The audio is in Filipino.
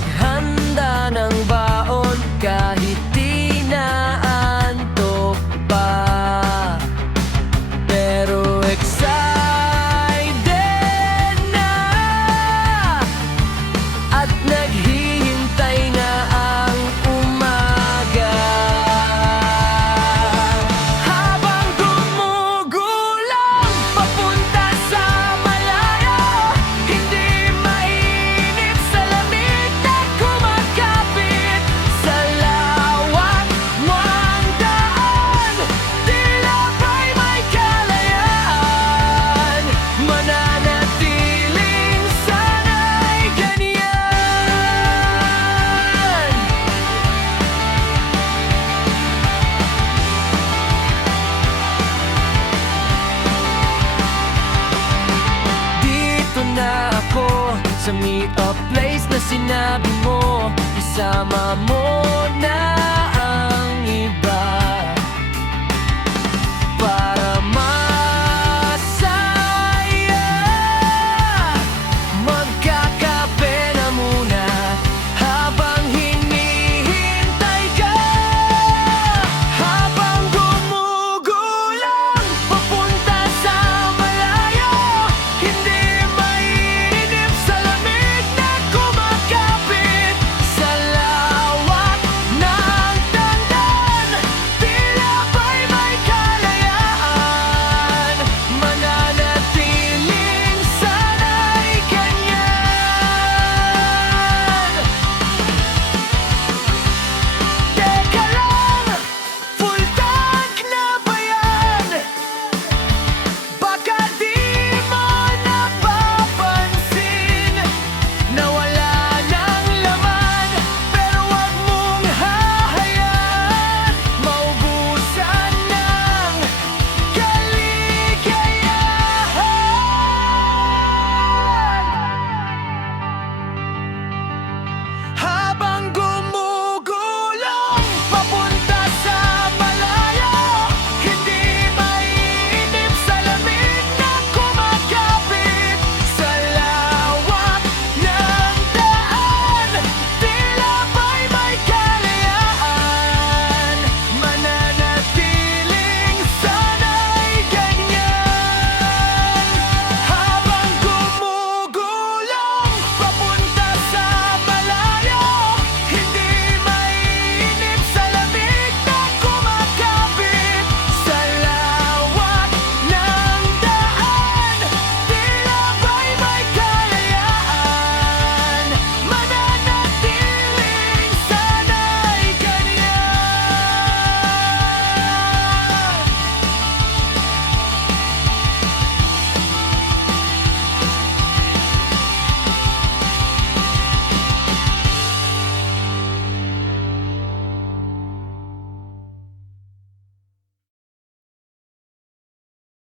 maghanda ng baon kahit di naantok pa. Pero excited na at naghihintay na ang umaga. Habang gumugulong papunta sa malayo, hindi mainip sa lamig na kumakapit sa lawak ng daan. Tila ba'y may kalayaan, mananatiling sana'y ganyan. Dito na ako sa meet up place na sinabi mo, isama mo na